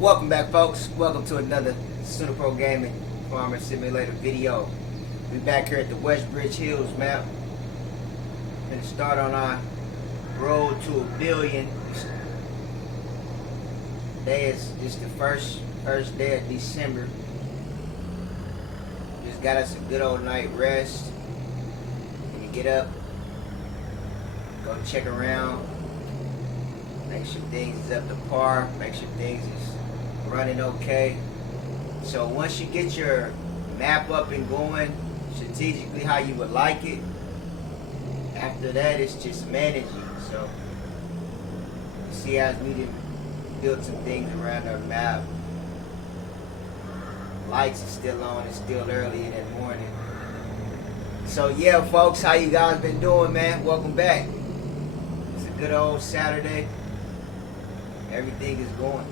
Welcome back, folks. Welcome to another Pro Gaming Farmer Simulator video. We back here at the Westbridge Hills map. Gonna start on our road to 1 billion. Today is just the first day of December. Just got us a good old night rest. When you get up, go check around. Make sure things is up to par. Make sure things is running okay. So once you get your map up and going strategically how you would like it, after that it's just managing. So you see as we did build some things around our map. Lights are still on, it's still early in the morning. So yeah, folks, how you guys been doing, man? Welcome back. It's a good old Saturday. Everything is going.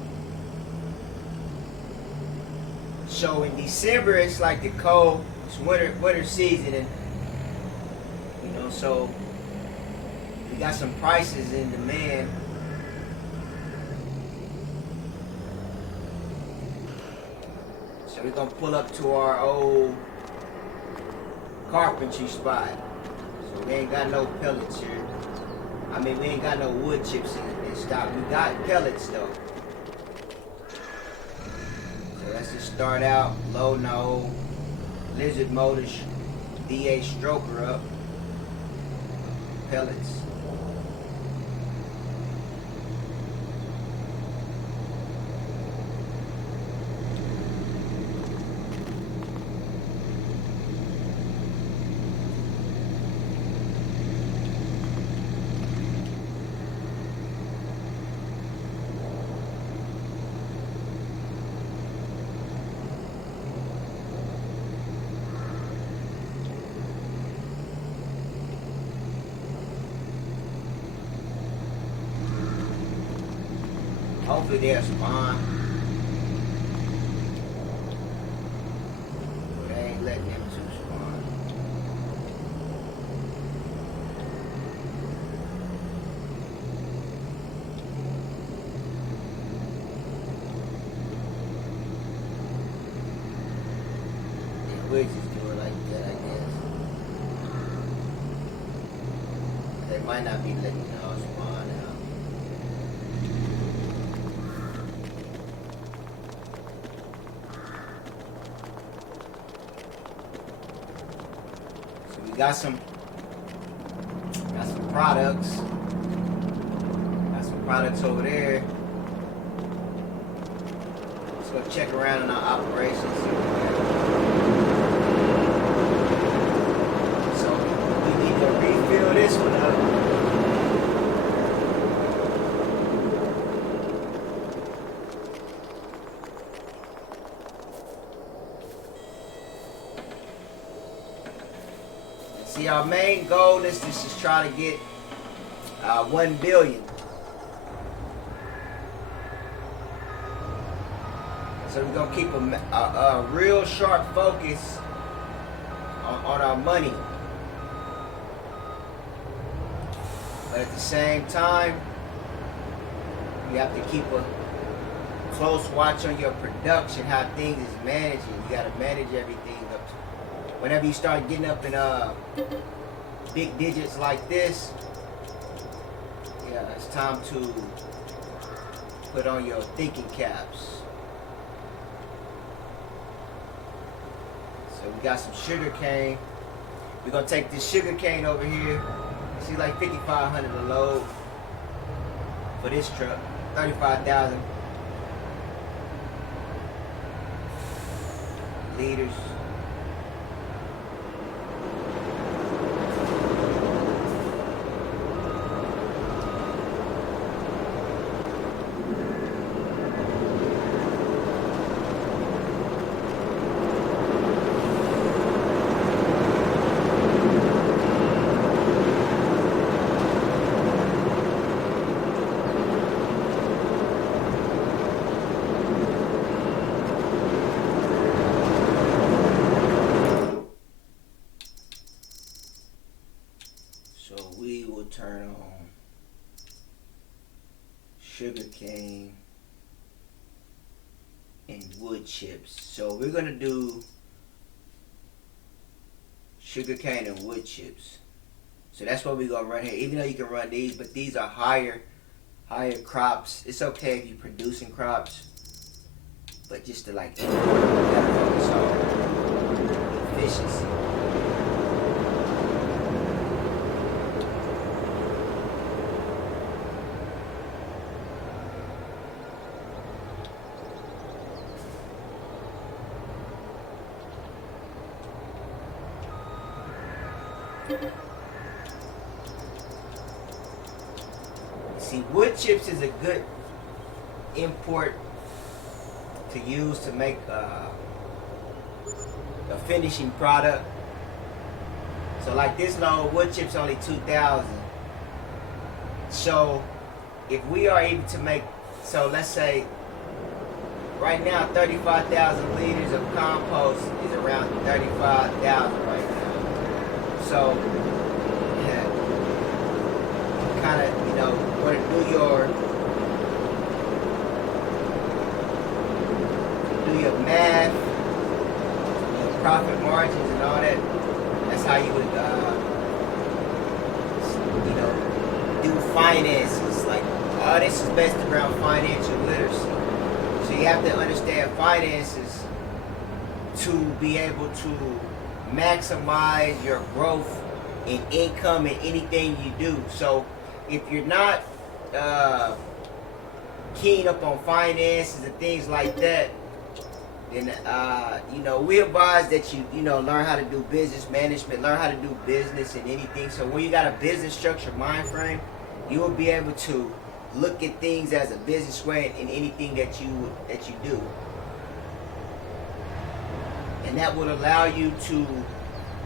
So in December, it's like the cold, it's winter season, and you know, so we got some prices in demand. So we're gonna pull up to our old Carpentry spot. So we ain't got no pellets here. I mean, we ain't got no wood chips in stock. We got pellets though. So let's just start out loading our old Lizard Motors V8 stroker up. Pellets. Hopefully they'll spawn. But they ain't letting them two spawn. Yeah, we'll just do it like that, I guess. They might not be letting y'all spawn out. Got some products. Got some products over there. Let's go check around in our operations. So we need to refill this one up. See, our main goal is to just try to get 1 billion. So we're gonna keep a real sharp focus on our money, but at the same time, you have to keep a close watch on your production, how things is managing. You gotta manage everything up to. Whenever you start getting up in big digits like this, yeah, it's time to put on your thinking caps. So we got some sugar cane. We're gonna take this sugar cane over here. See, like 5,500 a load for this truck, 35,000 liters. Turn on sugar cane and wood chips. So we're gonna do sugarcane and wood chips. So that's what we're gonna run here. Even though you can run these, but these are higher crops. It's okay if you're producing crops, but just to like focus on efficiency. See, wood chips is a good import to use to make a finishing product. So like this load, wood chips only 2,000. So if we are able to make, so let's say right now 35,000 liters of compost is around 35,000 right now. So kind of, you know, want to do your math, your profit margins and all that. That's how you would, you know, do finances. Like, all this is based around financial literacy. So you have to understand finances to be able to maximize your growth in income in anything you do. So if you're not keen up on finances and things like that, then you know, we advise that you know, learn how to do business management, learn how to do business in anything. So when you got a business structure mind frame, you will be able to look at things as a business way in anything that you do, and that will allow you to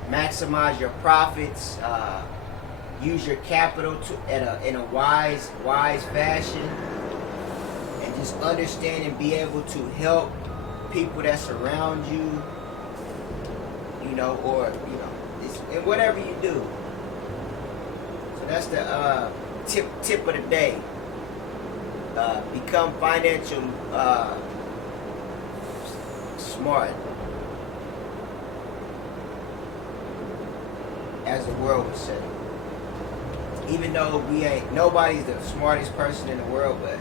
maximize your profits, use your capital in a wise fashion, and just understand and be able to help people that surround you, you know, or, you know, in whatever you do. So that's the tip of the day. Become financial smart, as the world would say. Even though nobody's the smartest person in the world, but,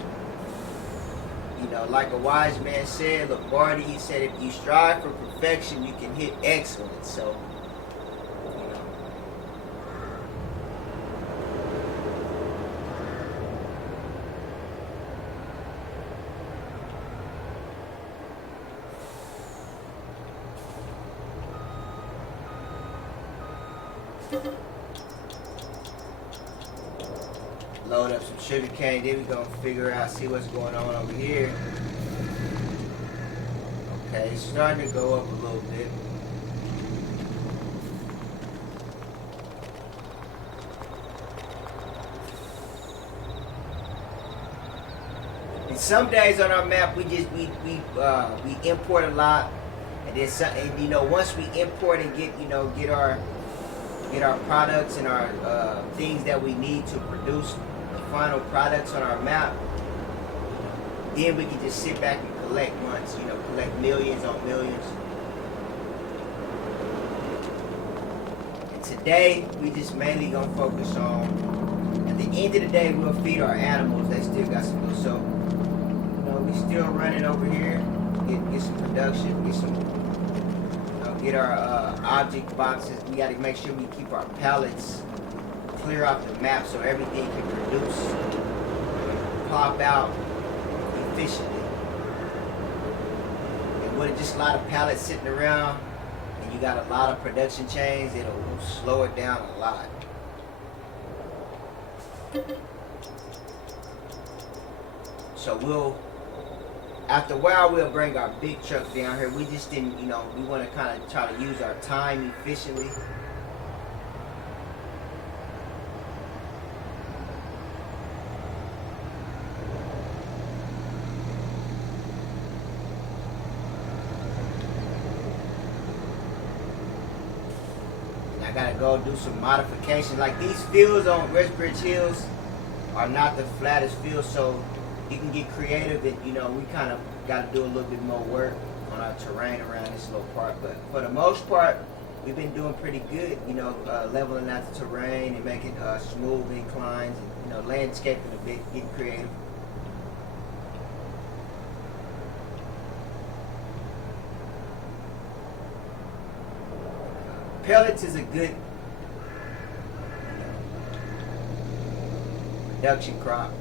you know, like a wise man said, Lombardi, he said, if you strive for perfection, you can hit excellence. So, you know. Load up some sugar cane, then we're gonna figure out, see what's going on over here. Okay, it's starting to go up a little bit. And some days on our map we import a lot, and then some, and you know, once we import and get our products and our things that we need to produce the final products on our map, then we can just sit back and collect months, you know, collect millions on millions. And today, we just mainly gonna focus on, at the end of the day, we'll feed our animals. They still got some good, so, you know, we still running over here, get some production, get our object boxes. We gotta make sure we keep our pallets clear off the map so everything can produce, pop out efficiently. And with just a lot of pallets sitting around, and you got a lot of production chains, it'll slow it down a lot. So after a while, we'll bring our big truck down here. We just didn't, you know, we want to kind of try to use our time efficiently. And I gotta go do some modifications. Like these fields on Westbridge Hills are not the flattest fields, so you can get creative, and you know, we kind of got to do a little bit more work on our terrain around this little part. But for the most part, we've been doing pretty good, you know, leveling out the terrain and making smooth inclines, and, you know, landscaping a bit, getting creative. Pellets is a good production crop.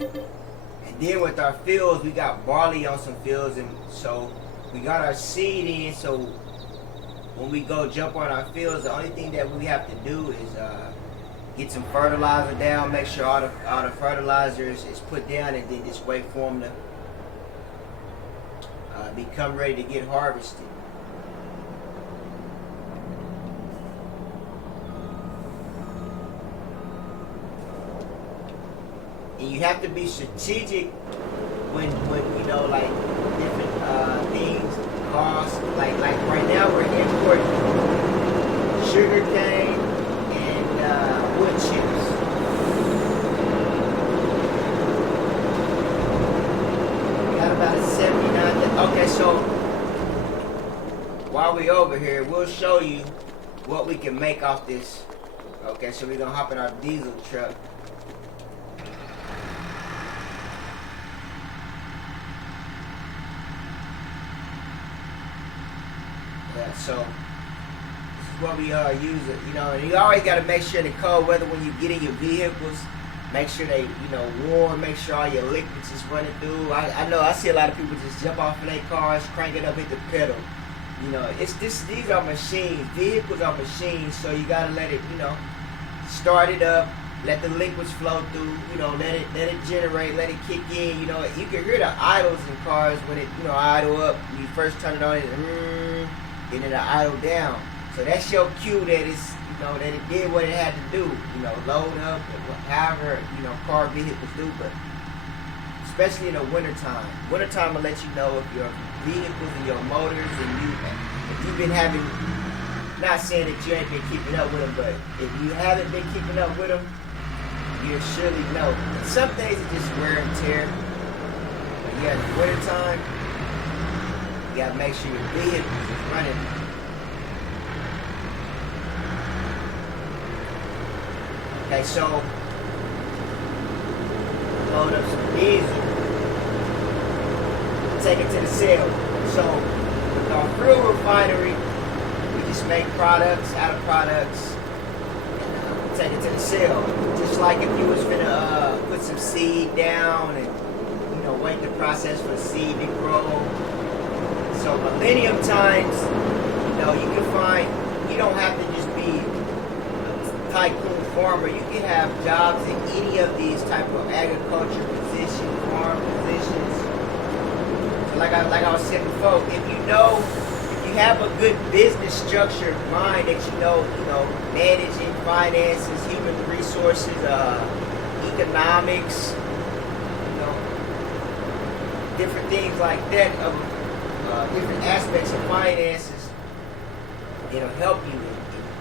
And then with our fields, we got barley on some fields, and so we got our seed in. So when we go jump on our fields, the only thing that we have to do is get some fertilizer down, make sure all the fertilizer is put down, and then just wait for them to become ready to get harvested. And you have to be strategic when you know, like, different things cost. Like right now we're importing sugar cane and wood chips. We got about a 79. Okay, so while we over here, we'll show you what we can make off this. Okay, so we're gonna hop in our diesel truck. So this is what we use it, you know, and you always got to make sure in the cold weather when you get in your vehicles, make sure they, you know, warm, make sure all your liquids is running through. I know I see a lot of people just jump off in their cars, crank it up, hit the pedal. You know, these are machines. Vehicles are machines, so you got to let it, you know, start it up, let the liquids flow through, you know, let it generate, let it kick in. You know, you can hear the idles in cars when it, you know, idle up. When you first turn it on, and then it'll idle down. So that's your cue that it's, you know, that it did what it had to do. You know, load up, however, you know, car vehicles do. But especially in the wintertime. Wintertime will let you know if your vehicles and your motors and if you've been having, not saying that you ain't been keeping up with them, but if you haven't been keeping up with them, you'll surely know. And some days it's just wear and tear. But yeah, in the wintertime, you gotta make sure your vehicle is running. Okay, so load up some diesel, take it to the cell. So with our fuel refinery, we just make products out of products, take it to the cell. Just like if you was finna put some seed down and, you know, wait the process for the seed to grow. So millennium times, you know, you can find, you don't have to just be a tycoon farmer. You can have jobs in any of these type of agriculture positions, farm positions. So like I was saying before, if you have a good business structure in mind that you know, managing finances, human resources, economics, you know, different things like that, different aspects of finances, it'll help you in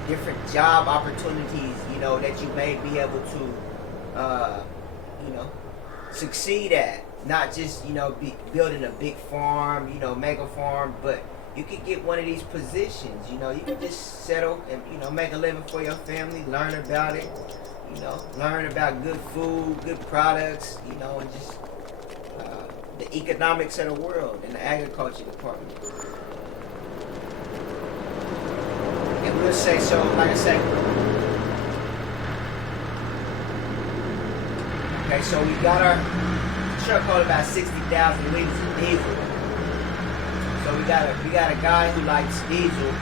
different job opportunities, you know, that you may be able to, you know, succeed at. Not just, you know, building a big farm, you know, mega farm, but you could get one of these positions, you know, you can just settle and, you know, make a living for your family, learn about it, you know, learn about good food, good products, you know, and just the economics of the world in the agriculture department. And we'll say, so, like I said, okay, so we got our truck hold about 60,000 liters of diesel. So we got a guy who likes diesel,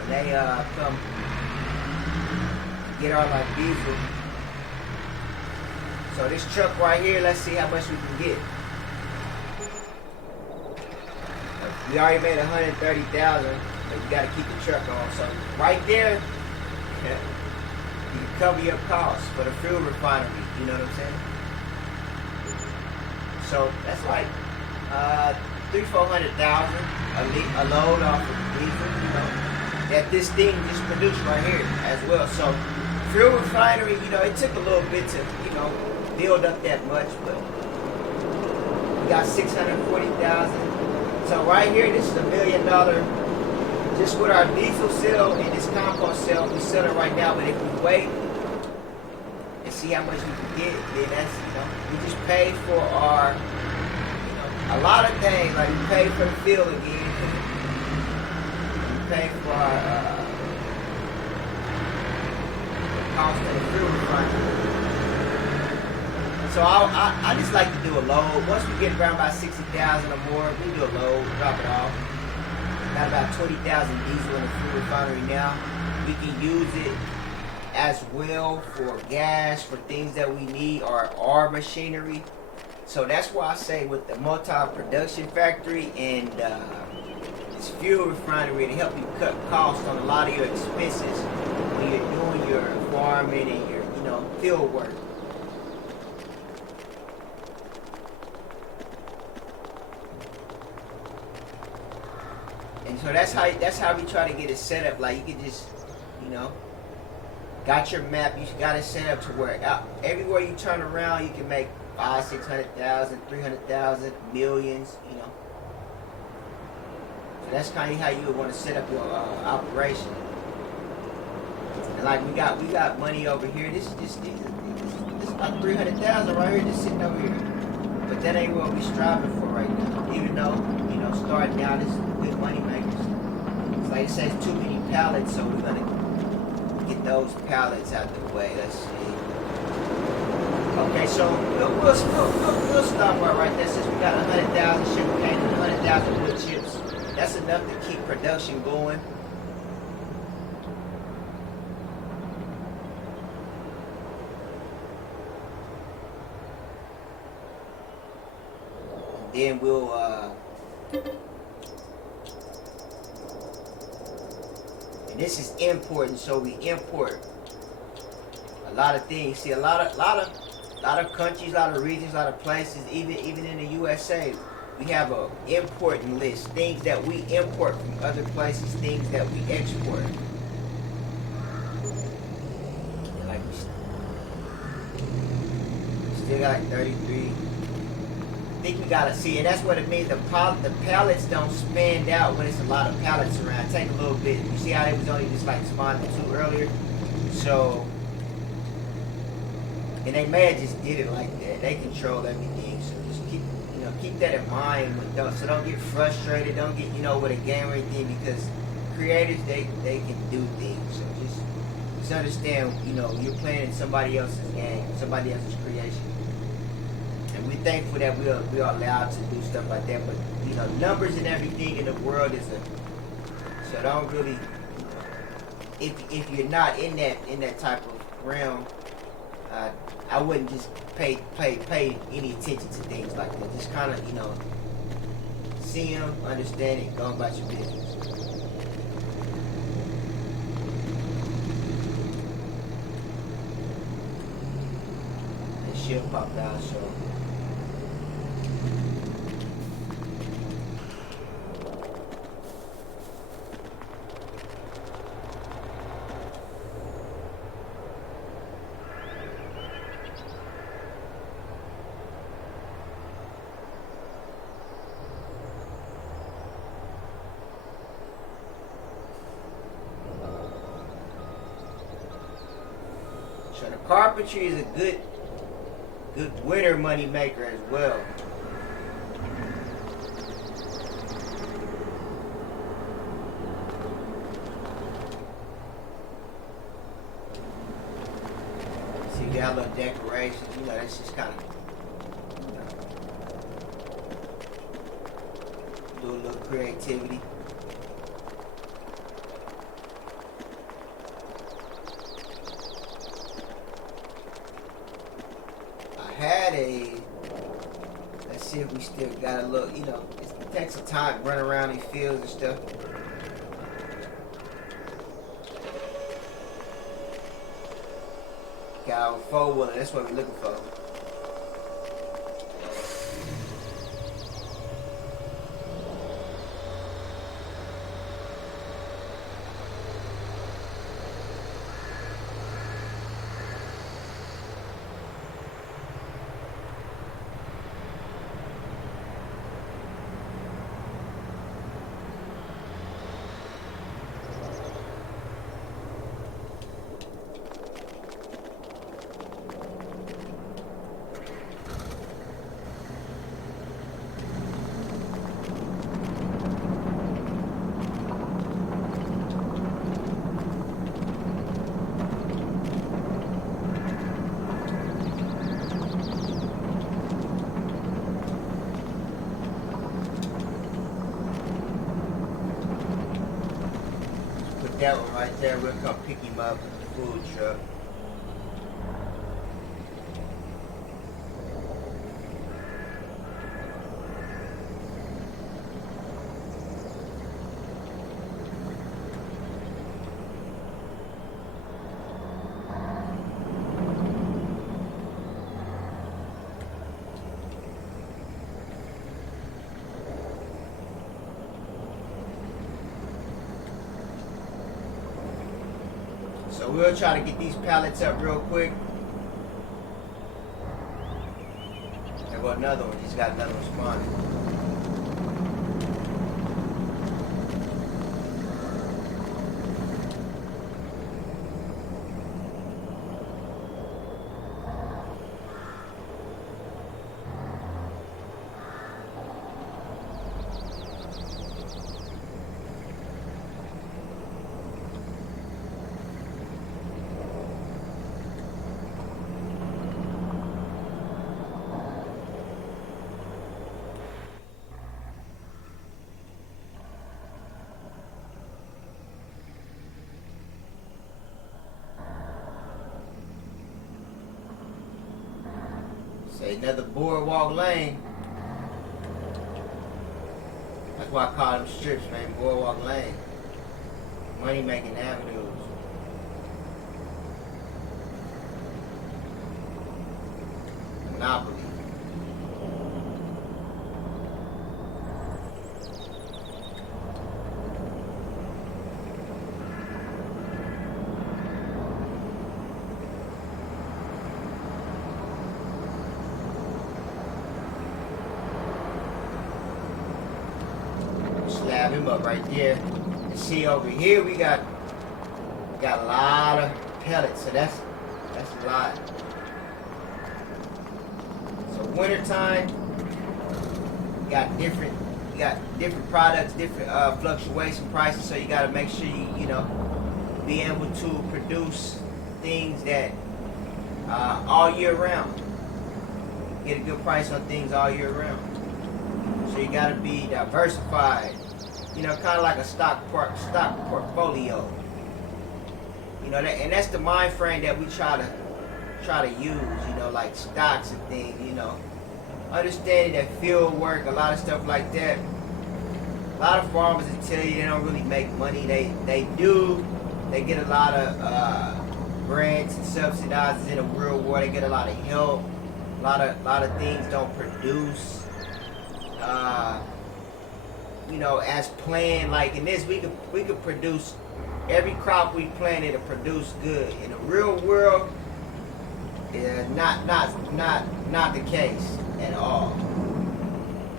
and they come get our like diesel. So this truck right here, let's see how much we can get. We already made 130,000, but you got to keep the truck on. So right there, you can cover your costs for the fuel refinery. You know what I'm saying? So that's like 300,000-400,000 a load off of diesel, you know, that this thing just produced right here as well. So fuel refinery, you know, it took a little bit to, you know, build up that much, but we got 640,000. So right here, this is $1 million. Just with our diesel cell and this compost cell, we sell it right now. But if we wait and see how much we can get, then that's, we just pay for our, a lot of things. Like we pay for the field again. We pay for our cost of the fuel refinery. So I just like to do a load. Once we get around about 60,000 or more, we do a load, drop it off. Got about 20,000 diesel in the fuel refinery now. We can use it as well for gas, for things that we need, or our machinery. So that's why I say with the multi-production factory and this fuel refinery, to help you cut costs on a lot of your expenses when you're doing your farming and your, field work. And so that's how we try to get it set up. Like you can just, got your map. You got it set up to where everywhere you turn around, you can make 500,000, 600,000, 300,000, millions. So that's kind of how you would want to set up your operation. And like we got money over here. This is about 300,000 right here, just sitting over here. But that ain't what we're striving for right now. Even though, starting out is good money makers. It's like it says too many pallets, so we're gonna get those pallets out the way. Let's see. Okay, so we'll stop right there. Since we got 100,000 sugar cane and 100,000 wood chips, that's enough to keep production going. Then we'll and this is importing, so we import a lot of things. See, a lot of countries, a lot of regions, a lot of places, even in the USA, we have a importing list. Things that we import from other places, things that we export. And like we still got like 33. I think we gotta see, and that's what it means. The pallets don't span out when it's a lot of pallets around. Take a little bit. You see how it was only just like spawned 2 earlier? So, and they may have just did it like that. They control everything. So just keep that in mind. So don't get frustrated. Don't get with a game or anything, because creators they can do things. So just understand. You're playing in somebody else's game, somebody else's creation. We're thankful that we are allowed to do stuff like that, but numbers and everything in the world is so don't really, if you're not in that type of realm, I wouldn't just pay any attention to things like that. Just kind of see them, understand it, go about your business. And she'll pop out, so. So the carpentry is a good winter money maker as well. See, you got little decorations. That's just kind of do a little creativity. Let's see if we still got a little, it takes some time to run around these fields and stuff. Got a 4-wheeler, that's what we're looking for. that one right there. We'll come pick him up with the food truck. So we'll try to get these pallets up real quick. There go another one. He's got another one spawning. Say another boardwalk lane. That's why I call them strips, man. Boardwalk lane. Money making avenues. Monopoly. Slab him up right there. And see over here we got a lot of pellets, so that's a lot. So wintertime, you got different products, different fluctuation prices, so you gotta make sure you know be able to produce things that all year round. Get a good price on things all year round. So you gotta be diversified. You know, kind of like a stock portfolio. You know, and that's the mind frame that we try to use. You know, like stocks and things. You know, understanding that field work, a lot of stuff like that. A lot of farmers will tell you they don't really make money. They do. They get a lot of grants and subsidizes in the real world. They get a lot of help. A lot of things don't produce. You know, as planned, like in this, we could produce every crop we planted to produce good. In the real world, not the case at all.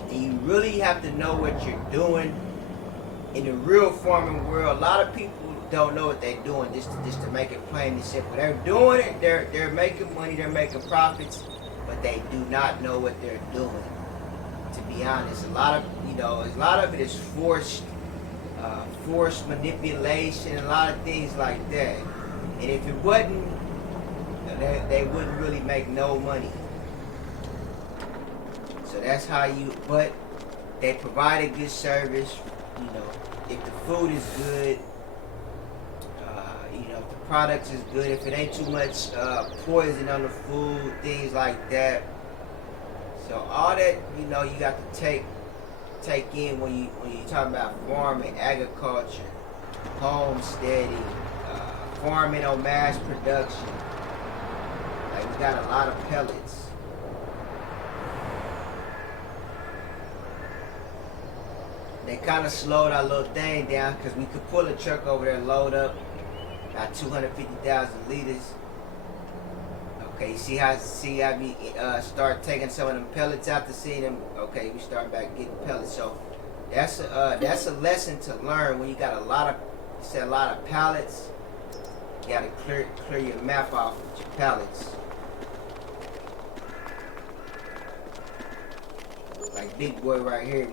And you really have to know what you're doing in the real farming world. A lot of people don't know what they're doing just to make it plain and simple. They're doing it, they're making money, they're making profits, but they do not know what they're doing. To be honest, a lot of it is forced manipulation, a lot of things like that. And if it wasn't, they wouldn't really make no money. So that's how but they provide a good service. You know, if the food is good, you know, if the products is good, if it ain't too much poison on the food, things like that. So all that, you know, you got to take in when you talk about farming, agriculture, homesteading, farming on mass production. Like we got a lot of pellets. They kind of slowed our little thing down because we could pull a truck over there and load up about 250,000 liters. Okay, you see how we start taking some of them pellets out to see them. Okay, we start back getting pellets. So that's a lesson to learn when you got a lot of pallets. You gotta clear your map off with your pallets. Like big boy right here,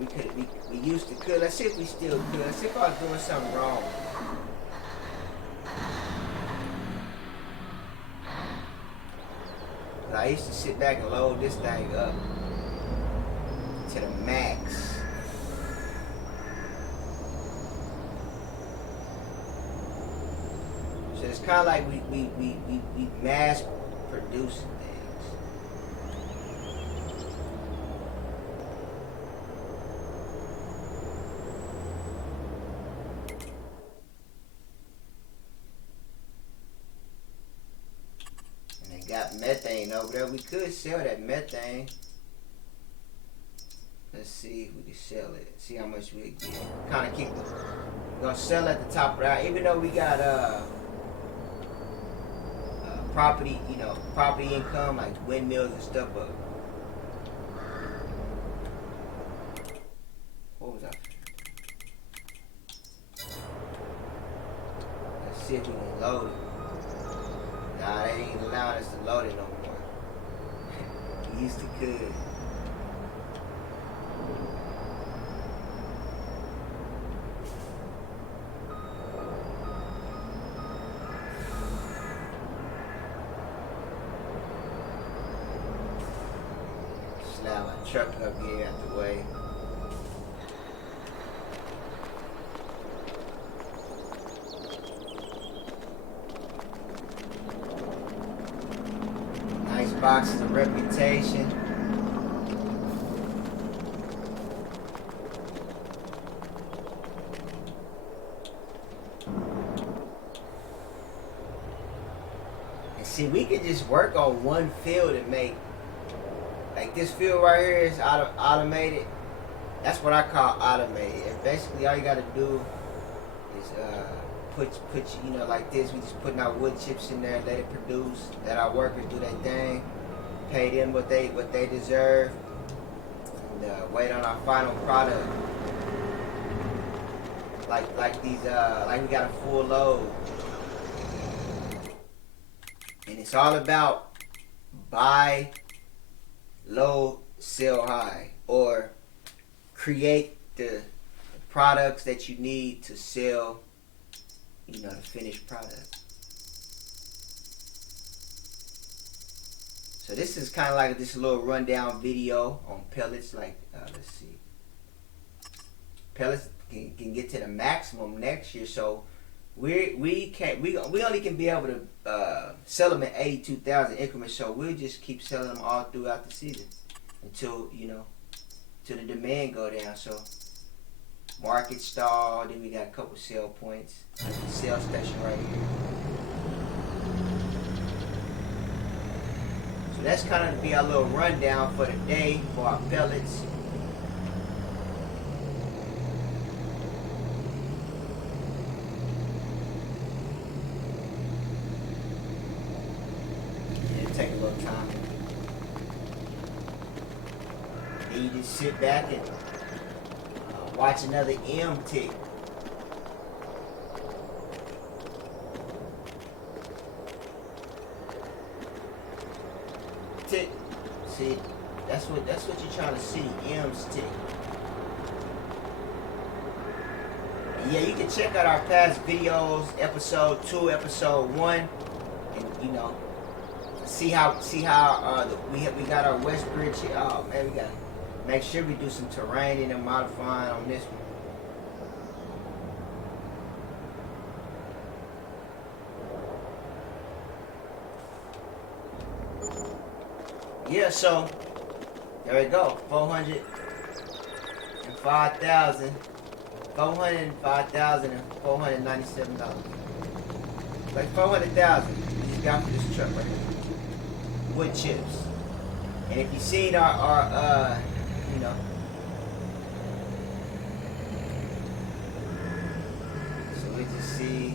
we used to could. Let's see if we still could. Let's see if I was doing something wrong. I used to sit back and load this thing up to the max. So it's kind of like we mass produce things. And they got methane over there. We could sell that methane. Let's see if we can sell it. See how much we get. Kind of keep it. We're gonna sell at the top of that. Even though we got property, you know, property income like windmills and stuff, but what was that? Let's see if we can load it. Nah, they ain't allowing us to load it no more. We used to could. Slide my truck up here out the way. Nice boxes of reputation. And see, we could just work on one field and make. Like this field right here is automated. That's what I call automated. And basically all you gotta do is put you know, like this, we just putting our wood chips in there, let it produce, let our workers do their thing, pay them what they deserve, and wait on our final product. Like these like we got a full load. And it's all about buy low, sell high, or create the products that you need to sell, you know, the finished product. So this is kind of like this little rundown video on pellets. Like let's see, pellets can get to the maximum next year. So we only can be able to sell them in 82,000 increments. So we'll just keep selling them all throughout the season until, you know, till the demand go down. So market stall. Then we got a couple sell points. Sales station right here. So that's kind of be our little rundown for the day for our pellets. Take a little time. Then you just sit back and watch another M tick. Tick. See, that's what you're trying to see. M's tick. And yeah, you can check out our past videos, episode 2, episode 1, and you know. See how we got our Westbridge here. Oh man, we gotta make sure we do some terrain and modifying on this one. Yeah, so there we go. 405,000, $497. Like 400,000 we just got for this truck right here. Wood chips. And if you seen our you know, so we just see,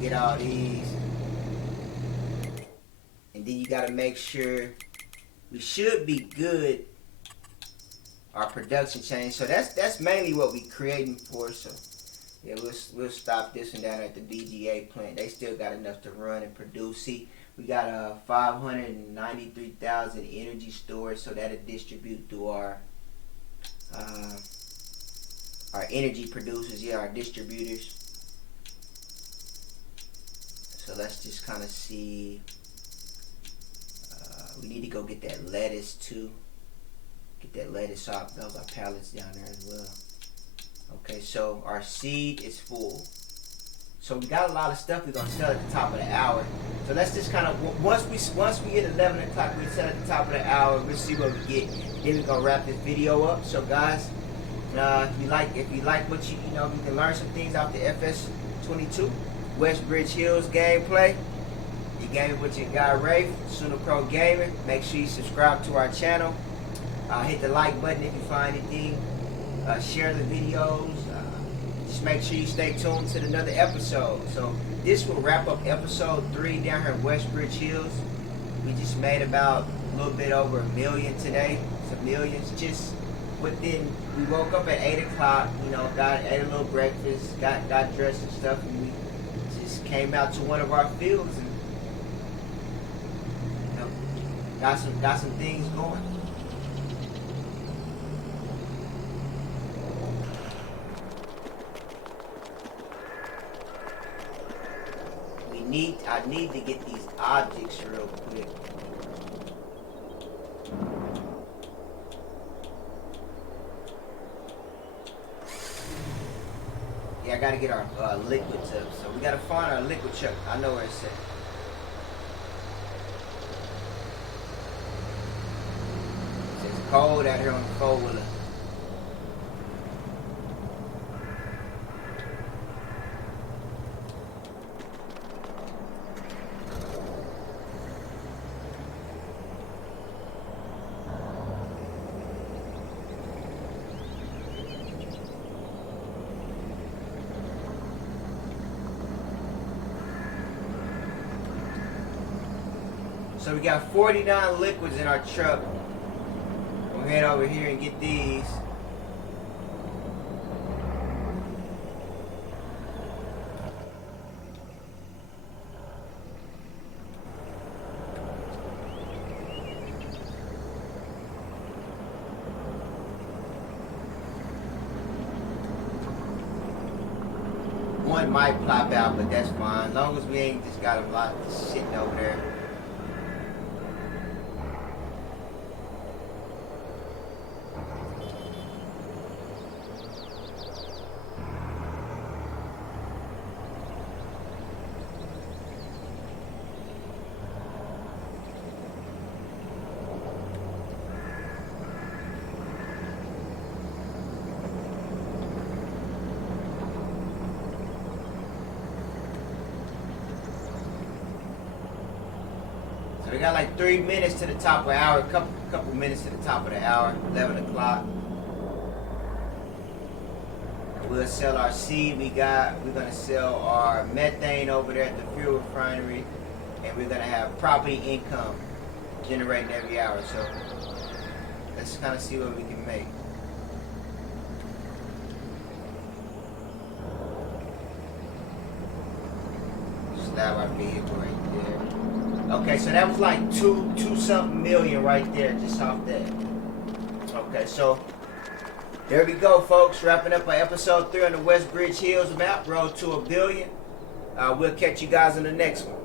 get all these, and then you got to make sure we should be good. Our production chain. So that's mainly what we creating for. So yeah, we'll stop this one down at the BGA plant. They still got enough to run and produce. See, we got 593,000 energy storage, so that'll distribute through our energy producers, yeah, our distributors. So let's just kind of see. We need to go get that lettuce too. Get that lettuce off. Those are pallets down there as well. Okay, so our seed is full. So we got a lot of stuff we're gonna sell at the top of the hour. So let's just kind of, once we hit 11 o'clock, we sell at the top of the hour. We'll see what we get. Then we're gonna wrap this video up. So guys, if you like what you can learn some things off the FS22 Westbridge Hills gameplay. You gaming with your guy Rafe, Sooner Pro Gaming. Make sure you subscribe to our channel. Hit the like button if you find anything. Share the videos. Just make sure you stay tuned to another episode. So this will wrap up episode 3 down here in Westbridge Hills. We just made about a little bit over $1 million today. Some millions. Just within, we woke up at 8 o'clock, ate a little breakfast, got dressed and stuff, and we just came out to one of our fields and got some things going. I need to get these objects real quick. Yeah, I gotta get our liquids up. So we gotta find our liquid truck. I know where it's at. It's cold out here on the four-wheeler. So we got 49 liquids in our truck. We'll head over here and get these. One might plop out, but that's fine. As long as we ain't just got a lot sitting over there. We got like 3 minutes to the top of the hour, couple minutes to the top of the hour, 11 o'clock. We'll sell our seed we're gonna sell our methane over there at the fuel refinery, and we're gonna have property income generating every hour. So let's kind of see what we can make. Slab our vehicle right there. Okay, so that was like two something million right there, just off that. Okay, so there we go, folks. Wrapping up our episode 3 on the Westbridge Hills map, road to $1 billion. We'll catch you guys in the next one.